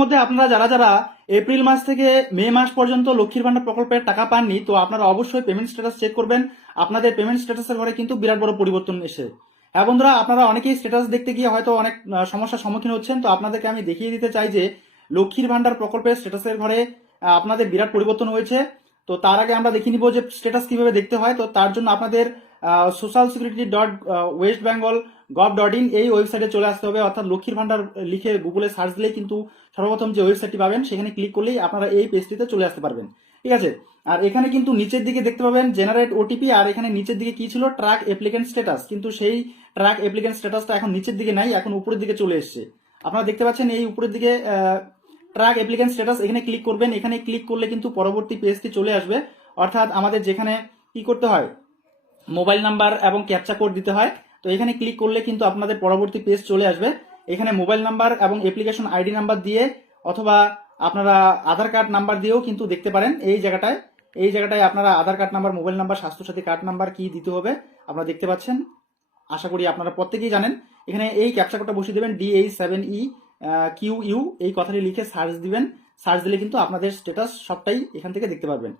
মধ্যে আপনারা যারা যারা এপ্রিল মাস থেকে মে মাস পর্যন্ত লক্ষ্মীর ভান্ডার প্রকল্পের টাকা পাননি, তো আপনারা অবশ্যই পেমেন্ট স্ট্যাটাস চেক করবেন। আপনাদের পেমেন্ট স্ট্যাটাসের ঘরে কিন্তু বিরাট বড় পরিবর্তন এসে। হ্যাঁ বন্ধুরা, আপনারা অনেকেই স্ট্যাটাস দেখতে গিয়ে হয়তো অনেক সমস্যার সম্মুখীন হচ্ছেন। তো আপনাদেরকে আমি দেখিয়ে দিতে চাই যে লক্ষ্মীর ভান্ডার প্রকল্পের স্ট্যাটাসের ঘরে আপনাদের বিরাট পরিবর্তন হয়েছে। তো তার আগে আমরা দেখিয়ে নিব যে স্ট্যাটাস কিভাবে দেখতে হয়। তো তার জন্য আপনাদের social security dot West Bengal gov.in এই ওয়েবসাইটে চলে আসতে হবে, অর্থাৎ লক্ষ্মীর ভান্ডার লিখে গুগলে সার্চ দিলেই কিন্তু সর্বপ্রথম যে ওয়েবসাইটটি পাবেন সেখানে ক্লিক করলেই আপনারা এই পেজটিতে চলে আসতে পারবেন। ঠিক আছে, আর এখানে কিন্তু নিচের দিকে দেখতে পাবেন জেনারেট ওটিপি, আর এখানে নিচের দিকে কি ছিল ট্র্যাক অ্যাপ্লিকেন্ট স্ট্যাটাস, কিন্তু সেই ট্র্যাক অ্যাপ্লিকেন্ট স্ট্যাটাসটা এখন নিচের দিকে নাই, এখন উপরের দিকে চলে এসেছে। আপনারা দেখতে পাচ্ছেন এই উপরের দিকে ট্র্যাক অ্যাপ্লিকেন্ট স্ট্যাটাস, এখানে ক্লিক করবেন। এখানে ক্লিক করলে কিন্তু পরবর্তী পেজটি চলে আসবে, অর্থাৎ আমাদের যেখানে কি করতে হয় মোবাইল নাম্বার এবং ক্যাপচা কোড দিতে হয়। তো এখানে ক্লিক করলে কিন্তু আপনাদের পরবর্তী পেজ চলে আসবে। এখানে মোবাইল নাম্বার এবং অ্যাপ্লিকেশন আইডি নাম্বার দিয়ে অথবা আপনারা আধার কার্ড নাম্বার দিয়েও কিন্তু দেখতে পারেন। এই জায়গাটায় আপনারা Aadhaar card number, mobile number, Swasthya Sathi card number কি দিতে হবে আপনারা দেখতে পাচ্ছেন। আশা করি আপনারা প্রত্যেকেই জানেন। এখানে এই ক্যাপচা কোডটা বসিয়ে দেবেন, DH7EQU এই কথাটি লিখে সার্চ দিবেন। সার্চ দিলে কিন্তু আপনাদের স্ট্যাটাস সবটাই এখান থেকে দেখতে পারবেন।